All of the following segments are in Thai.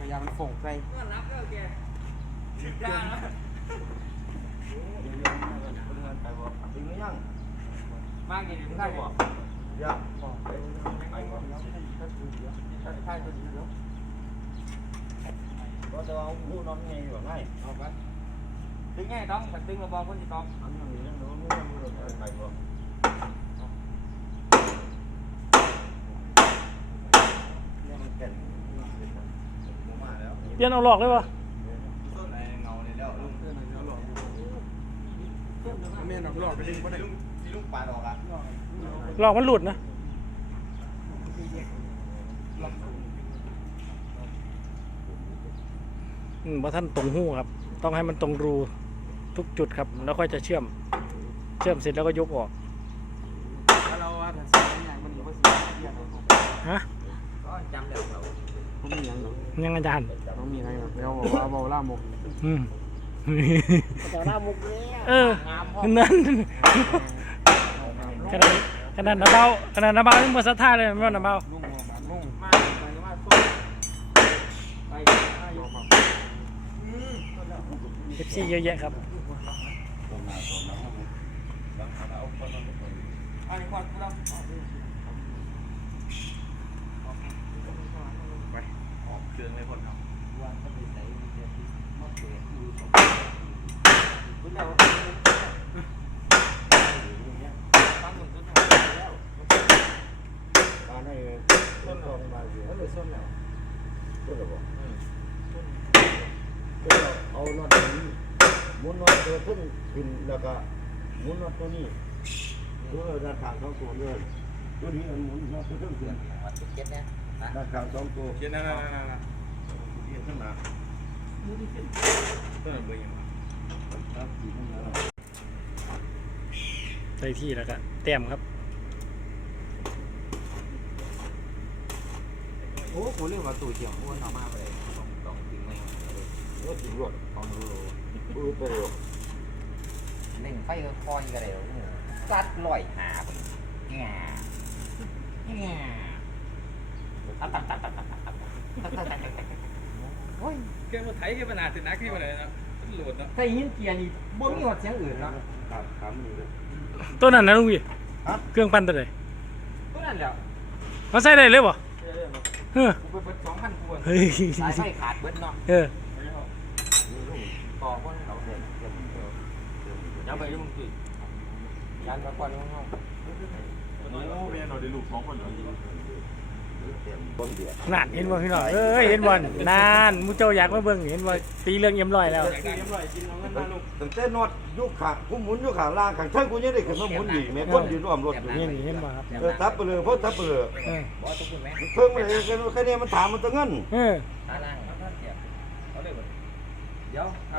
พยายามมันส่งไปยางมากดีถึงได้บ่ยากก็จะเอาหูนอนไงอยู่ไงเอาไปถึงไงต้องแต่ตึงเราบอกคนจะต้องอันนี้เรื่องรู้ ลี่ยนเอาหลอกเลยวะแม่นหลอกไปดิบ่ด้ลูกปลาดอกอะหลอกมันหลุดนะอืมว่าท่านตรงหู้ครับ ต้องให้มันตรงรูทุกจุดครับ แล้วค่อยจะเชื่อม เชื่อมเสร็จแล้วก็ยกออกฮะยังอาจารย์ ต้องมีอะไรแบบเบลบอกว่าเบาล่ามุกอืมแต่ามุกเนี่เออนั่นขนาดขนาดน้ำเบาขนาดน้ำเบายังมาสัทธาเลยไม่ว่าน้ำเบานุ่งหัวหนุ่งมากไปว่าส้มไเอฟซีเยอะแยะครับไปออกเครื่องเลยคนครับ เอาน็อตนี้มุนน็อตตัวขึ้นขึ้นแล้วก็มุนน็อตตัวนี้ตัวด้านข้างสองตัวเลยตัวนี้มันหมุนน็อตตัวขึ้นขึ้นเก็ตเนี่ยด้านข้างสองตัวเขียนนั่นนั่นนั่น นั่นเอียงขึ้นมาต้นเบอร์ยังครับขี่ขึ้นมาได้ที่แล้วก็แต้มครับ โอ้โหเรื่องว่าตู่เฉียงอ้วนเอามาเลยต้องต้องถึงไหมรถรถต้องรู้ปืนไปเร็วเล่งไฟก็คอยกันเลยซัดลอยหาผมแง่แง่ตัดตัดตัดตัดตัดตัดตัดตัดตัดตัดตัด โอ้ยแกมาไถแกมาหนาถึงนักที่มาเลยนะโหลดนะถ้ายินเกียร์นี่บ่มีหัดเสียงอื่นเนาะครับครับนี่เลย ตัวนั้นนะลุงพี่ฮะ เครื่องปั้นตัวไหนก็นั่นแหละมาใส่ได้เลยบ่เออกูไปเบิดสองพันควรเฮ้ยสายไฟขาดเบิดเนาะเออต่อคนเราเด็ดเดี๋ยวไปยุ่งสิยันมาควันห้องโอ้แม่เราได้ลูกสองคนเหรอค นเดียวนั่นเห็นบ่พี่น้องเอ้ยเห็นบ่นานมูเจ้าอยากมาเบิ่งเห็นบ่ตีเรื่องเยี่ยมร้อยแล้วอยากได้เรียบร้อยกินเอาเงินมาลูกตั้งแต่นอดยุคขากูหมุนยุคขาล่างข้างเทิงกูยังได้ขึ้นมาหมุนอีกแม่คนอยู่ร่วมรถอยู่นี่เห็นบ่ครับเออทับไปเลยเพราะทับไปเลยเออบอกทุกคนไหมเพิ่งมาเลยแค่นี้มันถามมันตั้งเงินเออตาล่างท่านเสียเอาเลยเดี๋ยวเอา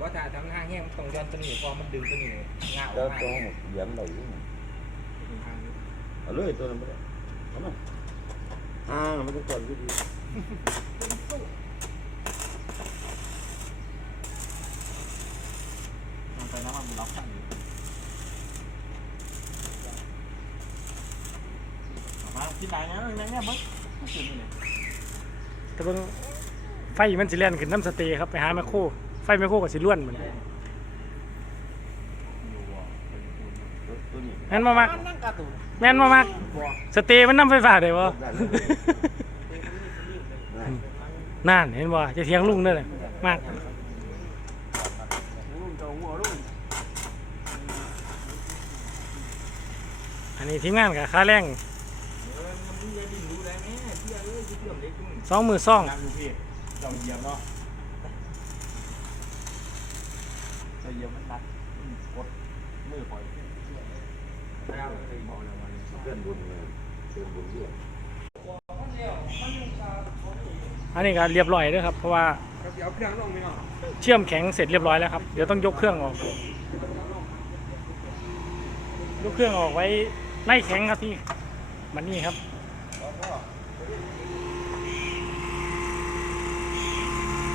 ว่าถ้าทำห้างแห้งตรงย้อนตัวนี้พอมันดึงตัวนี้งาอแล้วอกตัวมาหมดเหยียบไหลเอาเลยตัวนั้นไปเอามา อ่ามันจะก่อนก็ดีไปน้ำมันล็อกกันมาที่ไหนเนี่ยแม่เนี่ยมึงแต่เบิ่งไฟมันสิแล่นขึ้นน้ำสเตย์ครับไปหาแมคโครไฟแมคโครก็สิล้วนเหมือน ตัวนี้ แม่นบ่มัก นั่งการ์ตูนแม่นบ่มักสเตย์มันนำไฟฟ้าได้บ่ นั่นเห็นบ่จะเถียงลุงเด้อเลยมาก ลูกเจ้าหัวลูกอันนี้ทีมงานกับค่าแรงมึงอย่าดิ้นรู้ได้ไหมเที่ยเอ้ยที่เชื่อมเล็กมึงสองมือซ่องนั่งอยู่พี่เราเหยียบเนาะเราเหยียบมันนัดกดมือปล่อยแล้วเคยบ อันนี้ก็เรียบร้อยด้อครับ เพราะว่าเชื่อมแข็งเสร็จเรียบร้อยแล้วครับ เดี๋ยวต้องยกเครื่องออก ยกเครื่องออกไว้ไล่แข็งครับพี่ มันนี่ครับ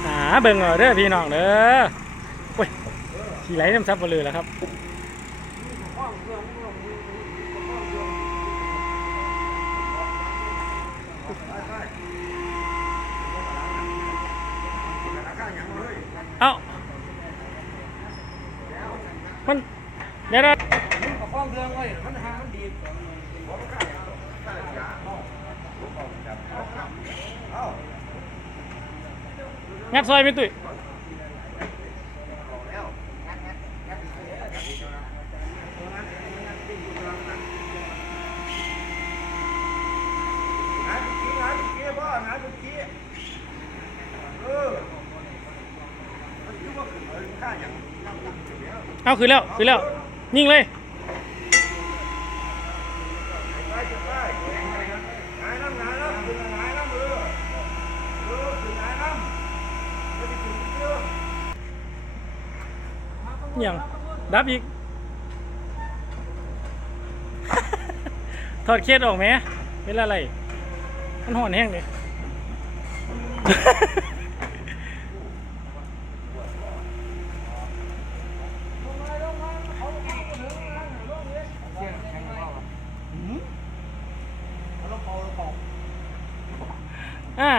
อ่าเบิ่งเอาเด้อพี่น้องเด้อโอ้ยขี่ไหลน้ำซับมาเลยแล้วครับ ดี๋ยวนะงัดซอยไม่ตุ้ยเอาคือแล้วคือแล้ว ยิงเลยยน้ำหายน้ำขึ้นหายน้ำเอย่างดับอีก ถอดเคสออกไหมเป็นอะไร มันห่อนแห้งเลย อ่า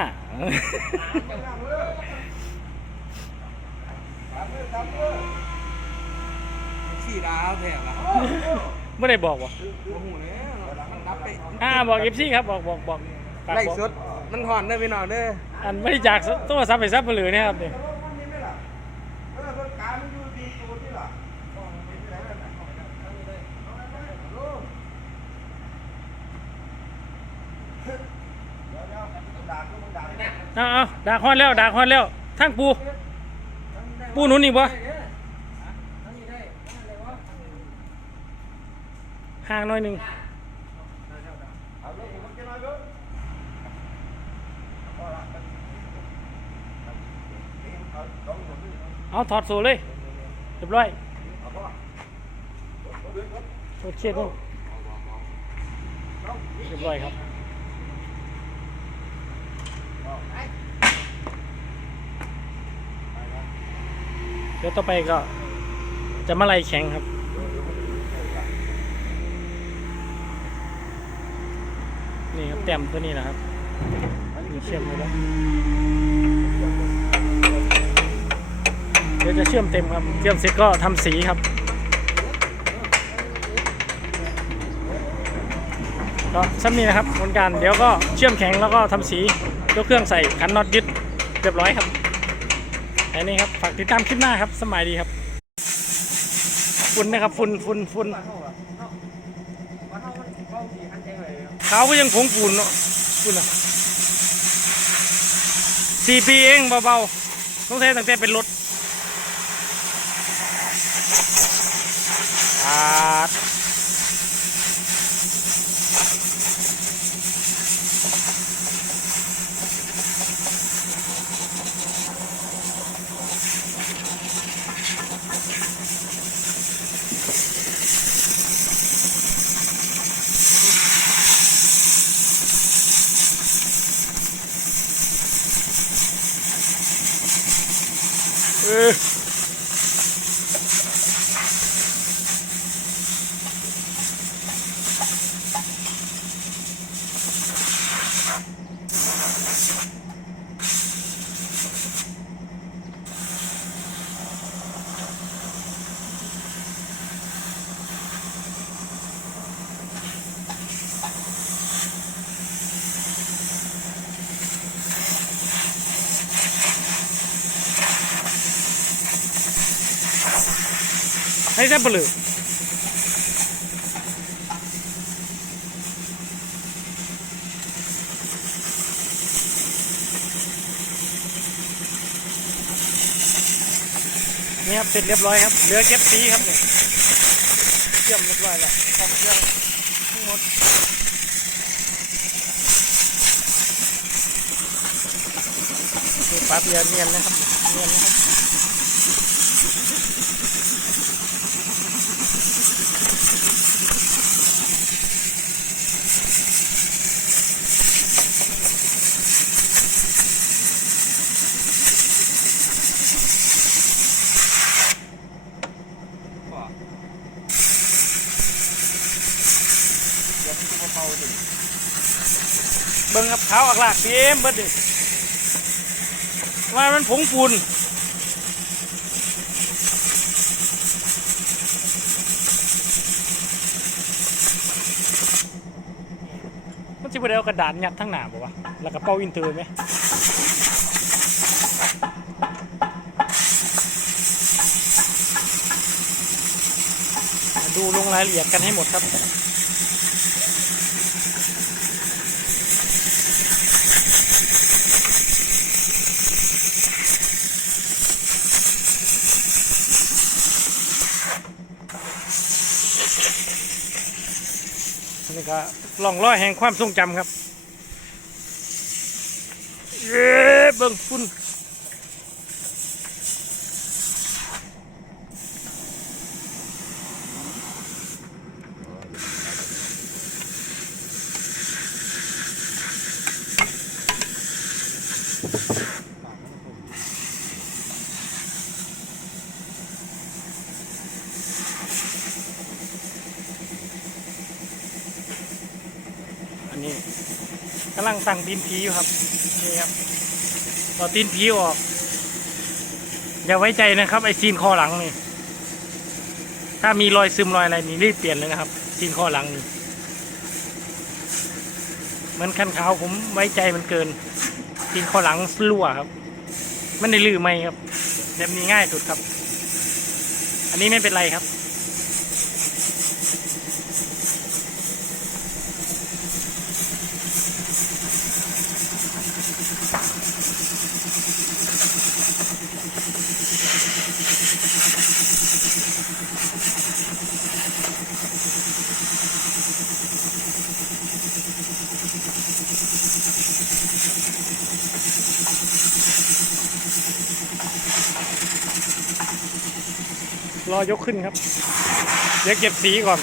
สี่ดาวแถบอะไม่ได้บอกว่ะโอ้โหเนี่ยมันดับไปอ่าบอกเอฟซีครับบอกบอกบอกฝากไล่บอกสดมันหอนเด้อพี่น้องเด้อ อันไม่ได้จากตัวซับไปซับไปเลยนะครับนี่มันมีไหมล่ะเออรถการมันอยู่ดีตัวที่ล่ะเป็นไปไหนแล้วน่ะเอาลูกเดี๋ยวเดี๋ยวด่าก็มึงด่า เอาเอาดากฮอนแล้วดากฮอนแล้วทั้งปู ปูหนุนอีกบ่ห่างหน่อยหนึ่งเอาถอดโซ่เลยเรียบร้อยโอเคต้องเรียบร้อยครับ ดี๋ยวต่อไปก็จะมาไล่แข่งครับนี่ครับเต็มตัวนี้นะครับมีเชื่อมเลยแล้วเดี๋ยวจะเชื่อมเต็มครับ เชื่อมเสร็จก็ทำสีครับ ก็ซ้ำนี้นะครับผลการเดี๋ยวก็เชื่อมแข็งแล้วก็ทำสียกเครื่องใส่ขันน็อตยึดเรียบร้อยครับ ค่นี้ครับ ฝากติดตามคลิปหน้าครับ สมัยดีครับ ฝุ่นนะครับ ฝุ่นฝุ่นฝุ่นเขาก็ยังผงฝุ่นเนาะฝุ่นอะสี่ปีเองเบาๆต้องใช้ตั้งแต่เป็นรถอาด เอ ให้แซ่บเปลือนี่ครับเสร็จเรียบร้อยครับเหลือเก็บสีครับเนี่ยเชื่อมเรียบร้อยแล้วทำเครื่องทั้งหมดดูปั๊บเนียนเนียนนะครับเนียนนะครับ เบิ้งกับเขาอักลากเต็มเบิดดิว่ามันผงปูนมันจะไปเอากระดาษยัดทั้งหนาบอกว่าแล้วก็เป้าอินเตอร์ไหมดูลงรายละเอียดกันให้หมดครับ นี่ก็ล่องรอยแห่งความทรงจำครับ เย้เบิ่งฝุ่น กำลังตั้งตีนผีอยู่ครับนี่ครับต่อตีนผีออก อย่าไว้ใจนะครับ ไอซีนคอหลังนี่ ถ้ามีรอยซึมรอยอะไรนี่รีบเปลี่ยนเลยนะครับ ซีนคอหลังนี่เหมือนคันขาวผมไว้ใจมันเกิน ซีนคอหลังรั่วครับ มันได้ลือไหมครับแบบนี้ง่ายสุดครับ อันนี้ไม่เป็นไรครับ รอยกขึ้นครับ เดี๋ยวเก็บสีก่อน